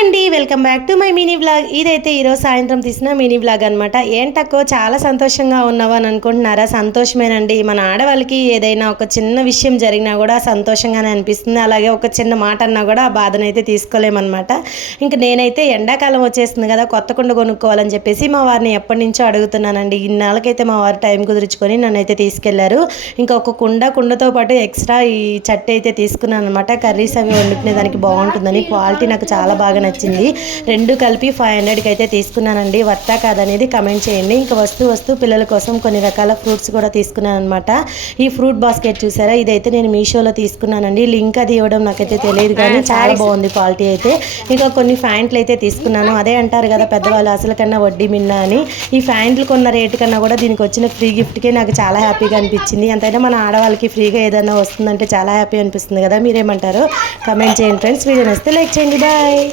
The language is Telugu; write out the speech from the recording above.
అండి, welcome back to my mini vlog. ఇదైతే ఈరోజు సాయంత్రం తీసిన మినీ వ్లాగ్ అనమాట. ఏంటక్కో చాలా సంతోషంగా ఉన్నావు అని అనుకుంటున్నారా? సంతోషమేనండి. మన ఆడవాళ్ళకి ఏదైనా ఒక చిన్న విషయం జరిగినా కూడా సంతోషంగానే అనిపిస్తుంది. అలాగే ఒక చిన్న మాట అన్నా కూడా ఆ బాధనైతే తీసుకోలేమన్నమాట. ఇంకా నేనైతే ఎండాకాలం వచ్చేస్తుంది కదా, కొత్త కుండ కొనుక్కోవాలని చెప్పేసి మా వారిని ఎప్పటి నుంచో అడుగుతున్నానండి. ఇన్నాళ్ళకైతే మా వారు టైం కుదుర్చుకొని నన్ను అయితే తీసుకెళ్లారు. ఇంకా ఒక కుండతో పాటు ఎక్స్ట్రా ఈ చట్టి అయితే తీసుకున్నాను అనమాట. కర్రీస్ అవి వండుకునే దానికి బాగుంటుందని. క్వాలిటీ నాకు చాలా బాగా నచ్చింది. రెండు కలిపి 500కి అయితే తీసుకున్నానండి. వర్తా కాదనేది కమెంట్ చేయండి. ఇంకా వస్తూ పిల్లల కోసం కొన్ని రకాల ఫ్రూట్స్ కూడా తీసుకున్నాను అనమాట. ఈ ఫ్రూట్ బాస్కెట్ చూసారా, ఇదైతే నేను మీషోలో తీసుకున్నానండి. లింక్ అది ఇవ్వడం నాకైతే తెలియదు కానీ చాలా బాగుంది క్వాలిటీ అయితే. ఇంకా కొన్ని ప్యాంట్లు అయితే తీసుకున్నాను. అదే అంటారు కదా పెద్దవాళ్ళు, అసలు కన్నా వడ్డీ మిన్నా అని. ఈ ప్యాంట్లు కొన్న రేటు కన్నా కూడా దీనికి వచ్చిన ఫ్రీ గిఫ్ట్కే నాకు చాలా హ్యాపీగా అనిపించింది. ఎంతైనా మన ఆడవాళ్ళకి ఫ్రీగా ఏదైనా వస్తుందంటే చాలా హ్యాపీ అనిపిస్తుంది కదా. మీరేమంటారో కమెంట్ చేయండి ఫ్రెండ్స్. వీడియో నచ్చితే లైక్ చేయండి. బాయ్.